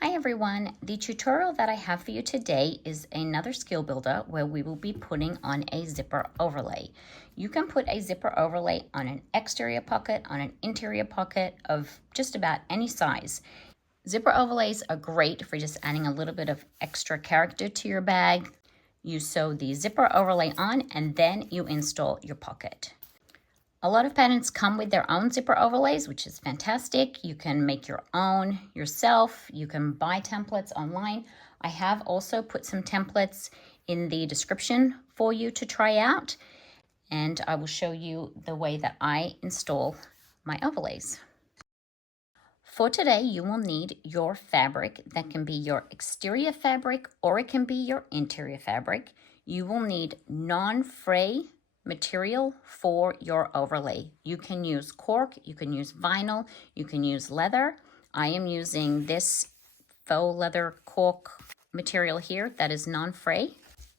Hi everyone, the tutorial that I have for you today is another skill builder where we will be putting on a zipper overlay. You can put a zipper overlay on an exterior pocket, on an interior pocket of just about any size. Zipper overlays are great for just adding a little bit of extra character to your bag. You sew the zipper overlay on and then you install your pocket. A lot of patterns come with their own zipper overlays, which is fantastic. You can make your own yourself. You can buy templates online. I have also put some templates in the description for you to try out, and I will show you the way that I install my overlays. For today, you will need your fabric. That can be your exterior fabric or it can be your interior fabric. You will need non-fray material for your overlay. You can use cork, you can use vinyl, you can use leather. I am using this faux leather cork material here that is non-fray.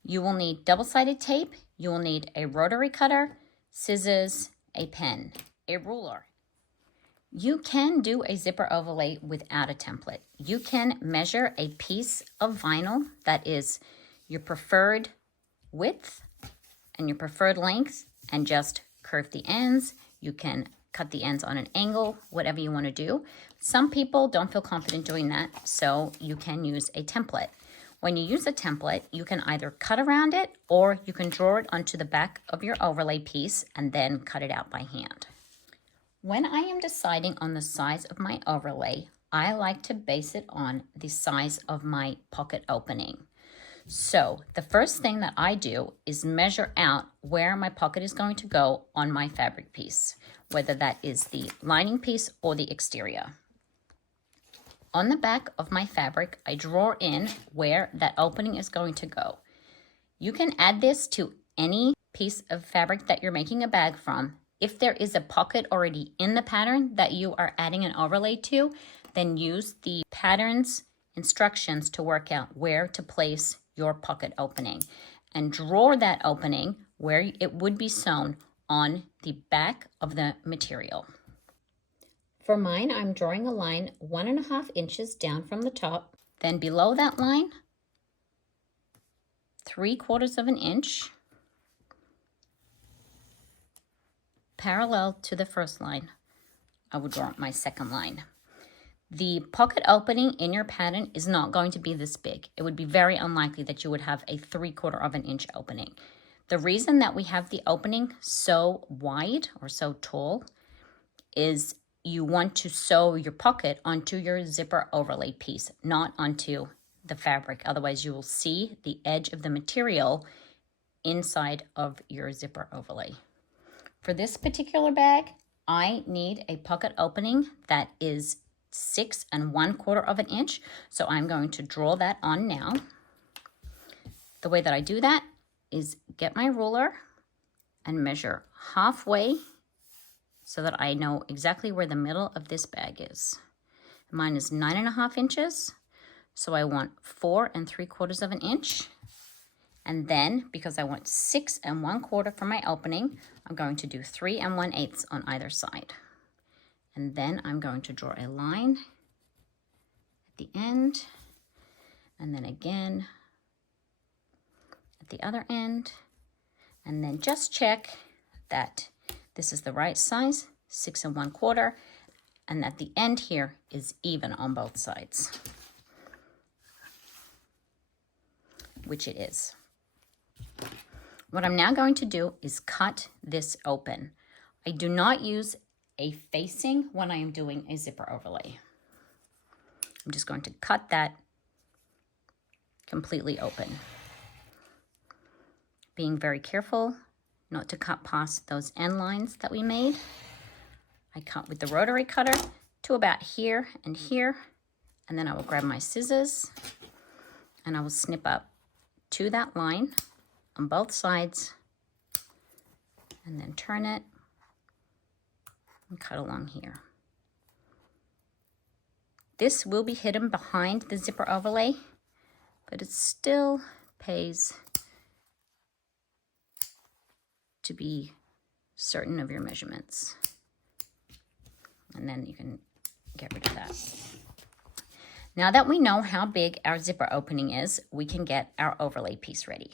You will need double-sided tape, you will need a rotary cutter, scissors, a pen, a ruler. You can do a zipper overlay without a template. You can measure a piece of vinyl that is your preferred width and your preferred length and just curve the ends. You can cut the ends on an angle, whatever you want to do. Some people don't feel confident doing that, so you can use a template. When you use a template, you can either cut around it or you can draw it onto the back of your overlay piece and then cut it out by hand. When I am deciding on the size of my overlay, I like to base it on the size of my pocket opening. So the first thing that I do is measure out where my pocket is going to go on my fabric piece, whether that is the lining piece or the exterior. On the back of my fabric, I draw in where that opening is going to go. You can add this to any piece of fabric that you're making a bag from. If there is a pocket already in the pattern that you are adding an overlay to, then use the pattern's instructions to work out where to place your pocket opening and draw that opening where it would be sewn on the back of the material. For mine, I'm drawing a line 1.5 inches down from the top. Then below that line, 3/4 of an inch, parallel to the first line, I would draw my second line. The pocket opening in your pattern is not going to be this big. It would be very unlikely that you would have a 3/4 of an inch opening. The reason that we have the opening so wide or so tall is you want to sew your pocket onto your zipper overlay piece, not onto the fabric. Otherwise, you will see the edge of the material inside of your zipper overlay. For this particular bag, I need a pocket opening that is 6 1/4 of an inch. So I'm going to draw that on now. The way that I do that is get my ruler and measure halfway so that I know exactly where the middle of this bag is. Mine is 9.5 inches. So I want 4 3/4 of an inch. And then, because I want 6 1/4 for my opening, I'm going to do 3 1/8 on either side. And then I'm going to draw a line at the end, and then again at the other end, and then just check that this is the right size, 6 1/4, and that the end here is even on both sides, which it is. What I'm now going to do is cut this open. I do not use a facing when I am doing a zipper overlay. I'm just going to cut that completely open. Being very careful not to cut past those end lines that we made. I cut with the rotary cutter to about here, and then I will grab my scissors and I will snip up to that line on both sides and then turn it and cut along here. This will be hidden behind the zipper overlay, but it still pays to be certain of your measurements. And then you can get rid of that. Now that we know how big our zipper opening is, we can get our overlay piece ready.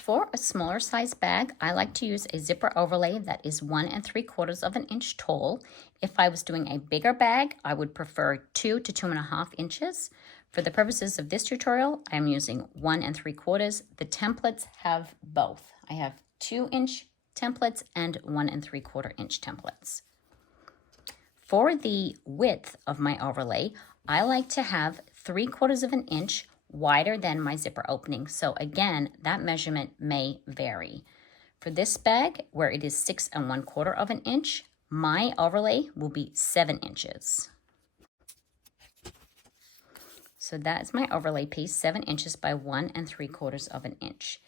For a smaller size bag, I like to use a zipper overlay that is 1 3/4 of an inch tall. If I was doing a bigger bag, I would prefer 2 to 2.5 inches. For the purposes of this tutorial, I'm using 1 3/4. The templates have both. I have 2-inch templates and 1 3/4 inch templates. For the width of my overlay, I like to have 3/4 of an inch wider than my zipper opening. So again, that measurement may vary. For this bag, where it is 6 1/4 of an inch, my overlay will be 7 inches. So that is my overlay piece, 7 inches by 1 3/4 of an inch.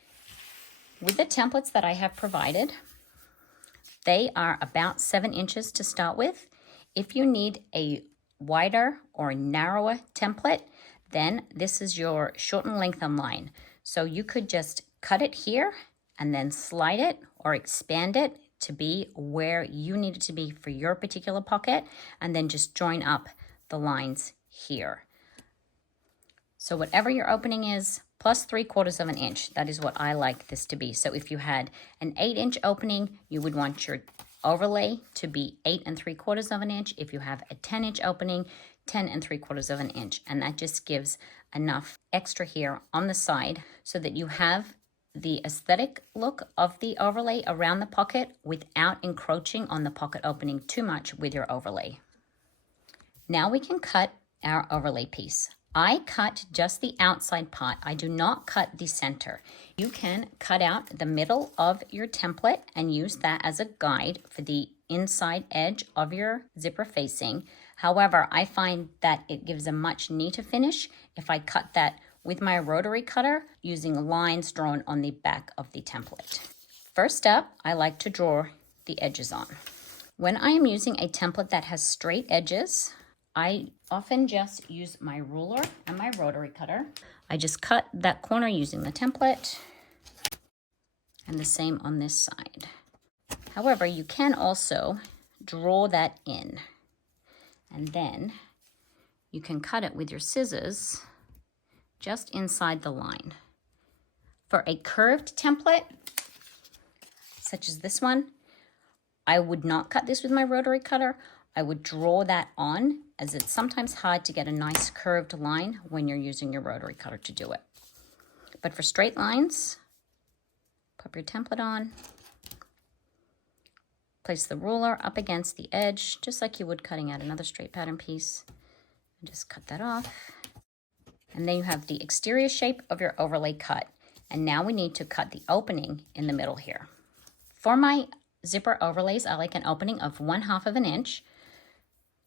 With the templates that I have provided, they are about 7 inches to start with. If you need a wider or narrower template, then this is your shorten lengthen line. So you could just cut it here and then slide it or expand it to be where you need it to be for your particular pocket, and then just join up the lines here. So whatever your opening is, plus 3/4 of an inch, that is what I like this to be. So if you had an 8-inch opening, you would want your overlay to be 8 3/4 of an inch. If you have a 10-inch opening, 10 3/4 of an inch. And that just gives enough extra here on the side so that you have the aesthetic look of the overlay around the pocket without encroaching on the pocket opening too much with your overlay. Now we can cut our overlay piece. I cut just the outside part. I do not cut the center. You can cut out the middle of your template and use that as a guide for the inside edge of your zipper facing. However, I find that it gives a much neater finish if I cut that with my rotary cutter using lines drawn on the back of the template. First up, I like to draw the edges on. When I am using a template that has straight edges, I often just use my ruler and my rotary cutter. I just cut that corner using the template, and the same on this side. However, you can also draw that in, and then you can cut it with your scissors just inside the line. For a curved template, such as this one, I would not cut this with my rotary cutter. I would draw that on, as it's sometimes hard to get a nice curved line when you're using your rotary cutter to do it. But for straight lines, pop your template on, place the ruler up against the edge, just like you would cutting out another straight pattern piece, and just cut that off. And then you have the exterior shape of your overlay cut. And now we need to cut the opening in the middle here. For my zipper overlays, I like an opening of 1/2 of an inch.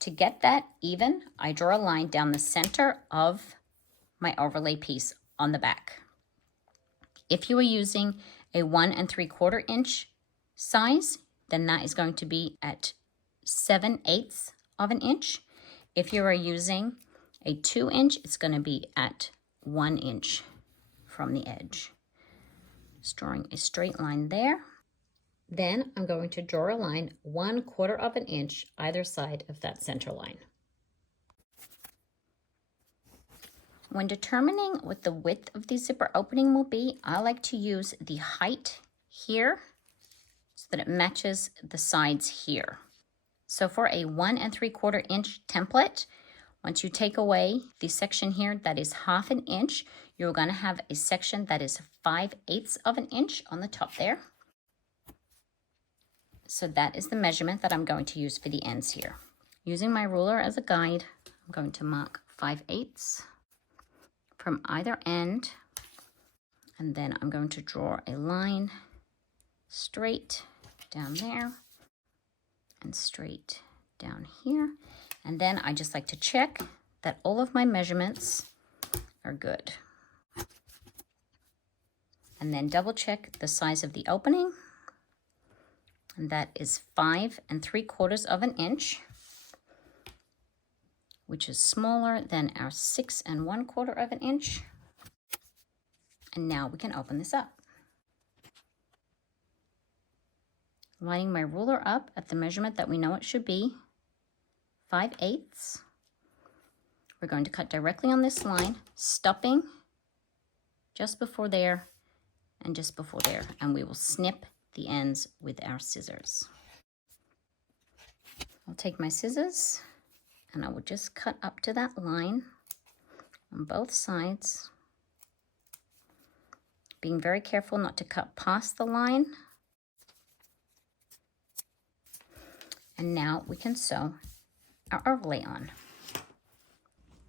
To get that even, I draw a line down the center of my overlay piece on the back. If you are using a 1 3/4 inch size, then that is going to be at 7/8 of an inch. If you are using a 2-inch, it's going to be at 1 inch from the edge. Just drawing a straight line there. Then I'm going to draw a line 1/4 of an inch either side of that center line. When determining what the width of the zipper opening will be, I like to use the height here so that it matches the sides here. So for a 1 3/4 inch template, once you take away the section here that is 1/2 an inch, you're going to have a section that is 5/8 of an inch on the top there. So that is the measurement that I'm going to use for the ends here. Using my ruler as a guide, I'm going to mark 5/8 from either end, and then I'm going to draw a line straight down there and straight down here. And then I just like to check that all of my measurements are good. And then double check the size of the opening. And that is 5 3/4 of an inch, which is smaller than our 6 1/4 of an inch. And now we can open this up. Lining my ruler up at the measurement that we know it should be, 5/8. We're going to cut directly on this line, stopping just before there and just before there, and we will snip the ends with our scissors. I'll take my scissors and I will just cut up to that line on both sides, being very careful not to cut past the line. And now we can sew our overlay on.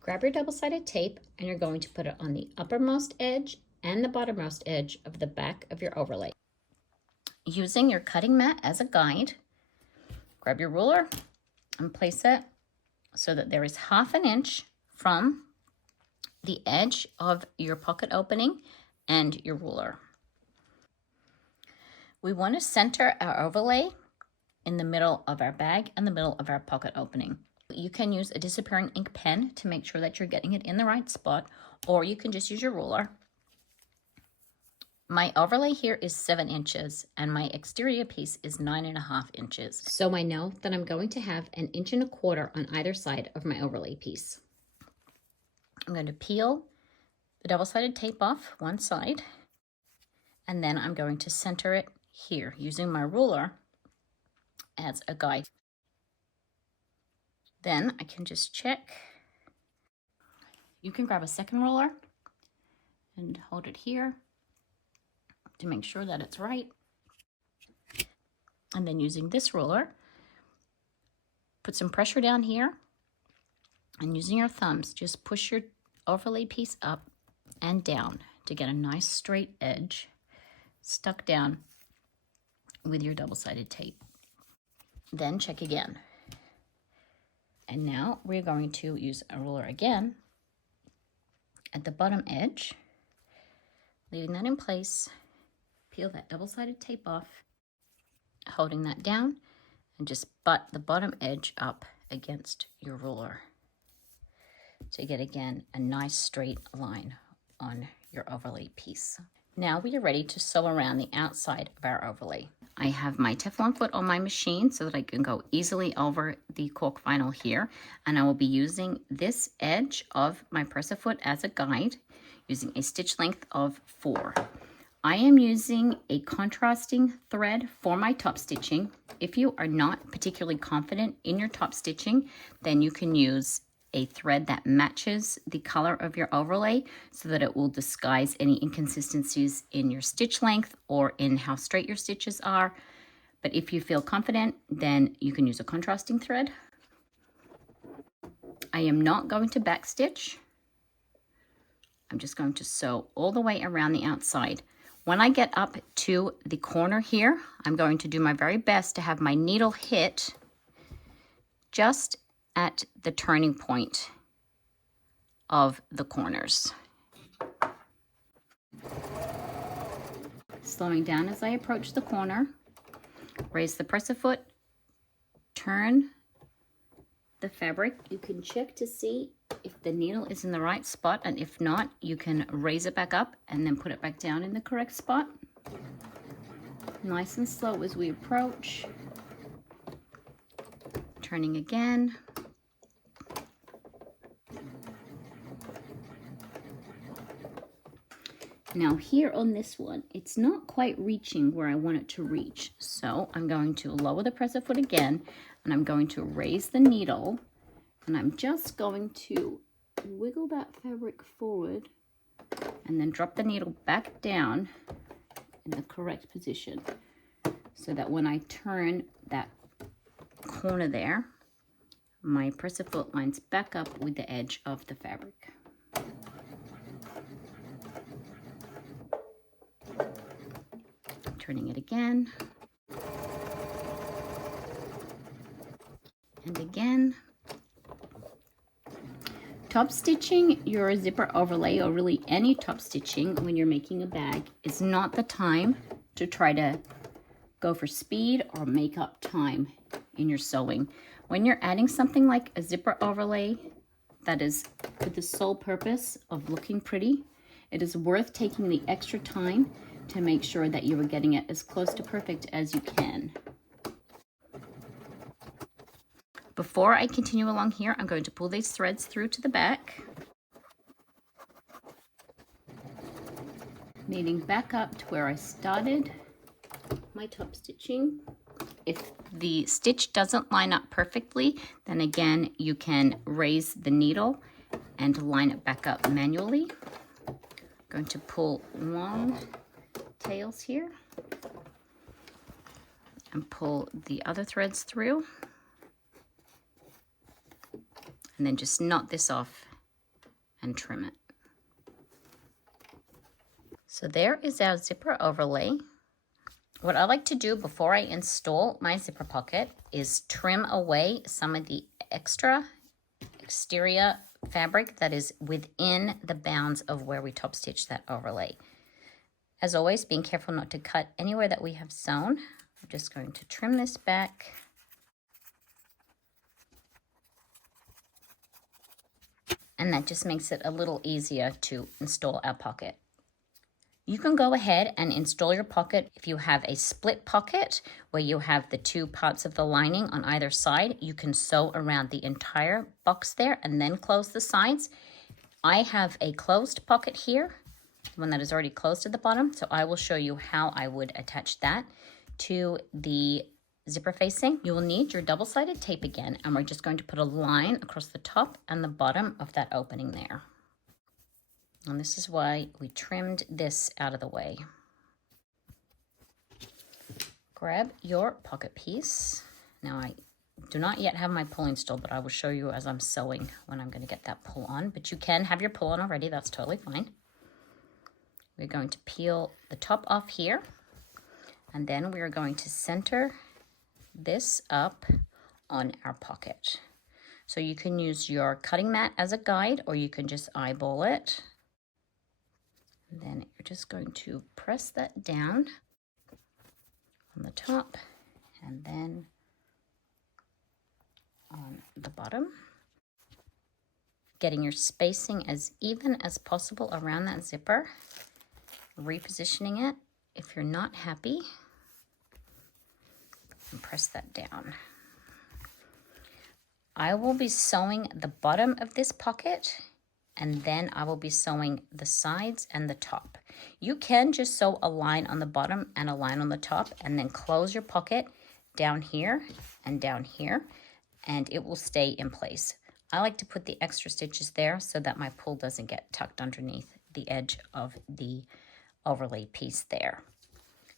Grab your double-sided tape and you're going to put it on the uppermost edge and the bottommost edge of the back of your overlay. Using your cutting mat as a guide, grab your ruler and place it so that there is 1/2 inch from the edge of your pocket opening and your ruler. We want to center our overlay in the middle of our bag and the middle of our pocket opening. You can use a disappearing ink pen to make sure that you're getting it in the right spot, or you can just use your ruler. My overlay here is 7 inches and my exterior piece is 9.5 inches. So I know that I'm going to have 1.25 inches on either side of my overlay piece. I'm going to peel the double-sided tape off one side, and then I'm going to center it here using my ruler as a guide. Then I can just check. You can grab a second ruler and hold it here to make sure that it's right. And then using this ruler, put some pressure down here, and using your thumbs, just push your overlay piece up and down to get a nice straight edge stuck down with your double-sided tape. Then check again. And now we're going to use a ruler again at the bottom edge, leaving that in place. Peel that double-sided tape off, holding that down, and just butt the bottom edge up against your ruler to get, again, a nice straight line on your overlay piece. Now we are ready to sew around the outside of our overlay. I have my Teflon foot on my machine so that I can go easily over the cork vinyl here, and I will be using this edge of my presser foot as a guide, using a stitch length of 4. I am using a contrasting thread for my top stitching. If you are not particularly confident in your top stitching, then you can use a thread that matches the color of your overlay so that it will disguise any inconsistencies in your stitch length or in how straight your stitches are. But if you feel confident, then you can use a contrasting thread. I am not going to backstitch. I'm just going to sew all the way around the outside. When I get up to the corner here, I'm going to do my very best to have my needle hit just at the turning point of the corners. Slowing down as I approach the corner, raise the presser foot, turn the fabric. You can check to see if the needle is in the right spot, and if not, you can raise it back up and then put it back down in the correct spot. Nice and slow as we approach. Turning again. Now here on this one, it's not quite reaching where I want it to reach. So I'm going to lower the presser foot again, and I'm going to raise the needle, and I'm just going to wiggle that fabric forward and then drop the needle back down in the correct position so that when I turn that corner there, my presser foot lines back up with the edge of the fabric. Turning it again, and again. Top stitching your zipper overlay, or really any top stitching when you're making a bag, is not the time to try to go for speed or make up time in your sewing. When you're adding something like a zipper overlay that is for the sole purpose of looking pretty, it is worth taking the extra time to make sure that you are getting it as close to perfect as you can. Before I continue along here, I'm going to pull these threads through to the back, leading back up to where I started my top stitching. If the stitch doesn't line up perfectly, then again, you can raise the needle and line it back up manually. I'm going to pull long tails here and pull the other threads through, and then just knot this off and trim it. So there is our zipper overlay. What I like to do before I install my zipper pocket is trim away some of the extra exterior fabric that is within the bounds of where we top stitch that overlay. As always, being careful not to cut anywhere that we have sewn. I'm just going to trim this back. And that just makes it a little easier to install our pocket. You can go ahead and install your pocket if you have a split pocket where you have the two parts of the lining on either side. You can sew around the entire box there and then close the sides. I have a closed pocket here, one that is already closed at the bottom, so I will show you how I would attach that to the zipper facing. You will need your double-sided tape again, and we're just going to put a line across the top and the bottom of that opening there. And this is why we trimmed this out of the way. Grab your pocket piece. Now I do not yet have my pull installed, but I will show you as I'm sewing when I'm going to get that pull on. But you can have your pull on already, that's totally fine. We're going to peel the top off here, and then we are going to center this up on our pocket. So you can use your cutting mat as a guide, or you can just eyeball it. And then you're just going to press that down on the top and then on the bottom, getting your spacing as even as possible around that zipper, repositioning it. If you're not happy, and press that down. I will be sewing the bottom of this pocket, and then I will be sewing the sides and the top. You can just sew a line on the bottom and a line on the top, and then close your pocket down here and down here, and it will stay in place. I like to put the extra stitches there so that my pull doesn't get tucked underneath the edge of the overlay piece there.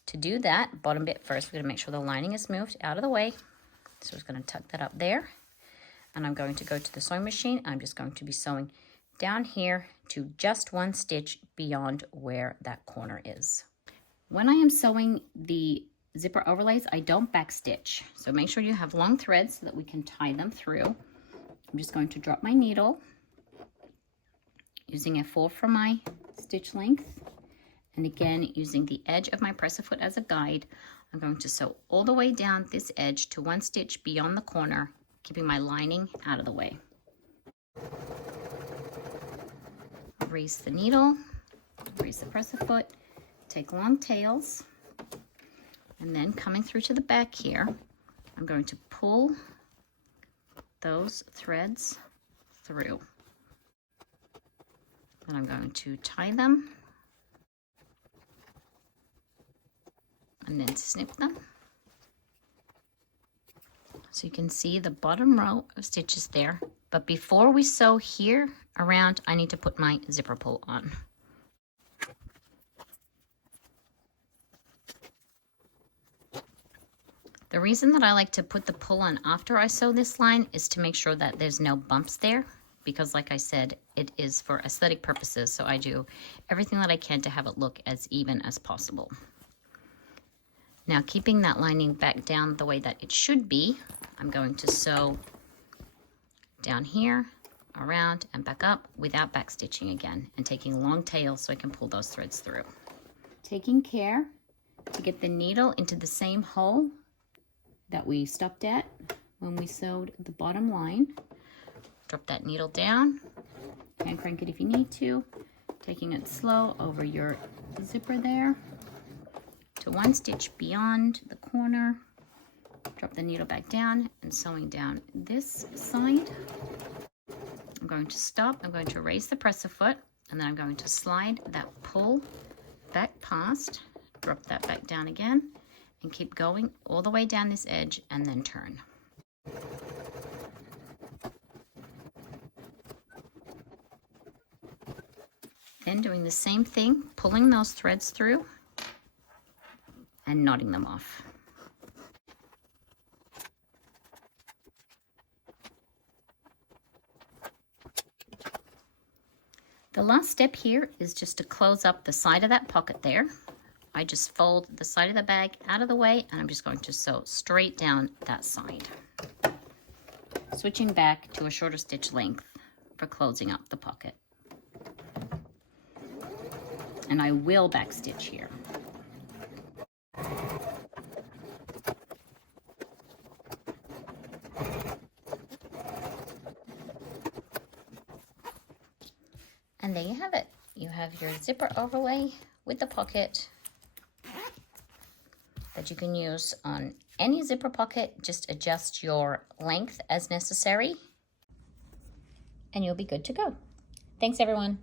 To do that, bottom bit first, we're going to make sure the lining is moved out of the way. So we're going to tuck that up there, and I'm going to go to the sewing machine. I'm just going to be sewing down here to just one stitch beyond where that corner is. When I am sewing the zipper overlays, I don't back stitch. So make sure you have long threads so that we can tie them through. I'm just going to drop my needle using a 4 for my stitch length. And again, using the edge of my presser foot as a guide, I'm going to sew all the way down this edge to one stitch beyond the corner, keeping my lining out of the way. Raise the needle, raise the presser foot, take long tails, and then coming through to the back here, I'm going to pull those threads through. Then I'm going to tie them and then snip them. So you can see the bottom row of stitches there. But before we sew here around, I need to put my zipper pull on. The reason that I like to put the pull on after I sew this line is to make sure that there's no bumps there, because like I said, it is for aesthetic purposes, so I do everything that I can to have it look as even as possible. Now, keeping that lining back down the way that it should be, I'm going to sew down here, around, and back up without back stitching again, and taking long tails so I can pull those threads through. Taking care to get the needle into the same hole that we stopped at when we sewed the bottom line. Drop that needle down, hand crank it if you need to, taking it slow over your zipper there to one stitch beyond the corner, Drop the needle back down and sewing down this side. I'm going to stop, I'm going to raise the presser foot, and then I'm going to slide that pull back past, drop that back down again, and keep going all the way down this edge and then turn. Then doing the same thing, pulling those threads through and knotting them off. The last step here is just to close up the side of that pocket there. I just fold the side of the bag out of the way and I'm just going to sew straight down that side. Switching back to a shorter stitch length for closing up the pocket. And I will back stitch here. And there you have it. You have your zipper overlay with the pocket that you can use on any zipper pocket. Just adjust your length as necessary and you'll be good to go. Thanks everyone.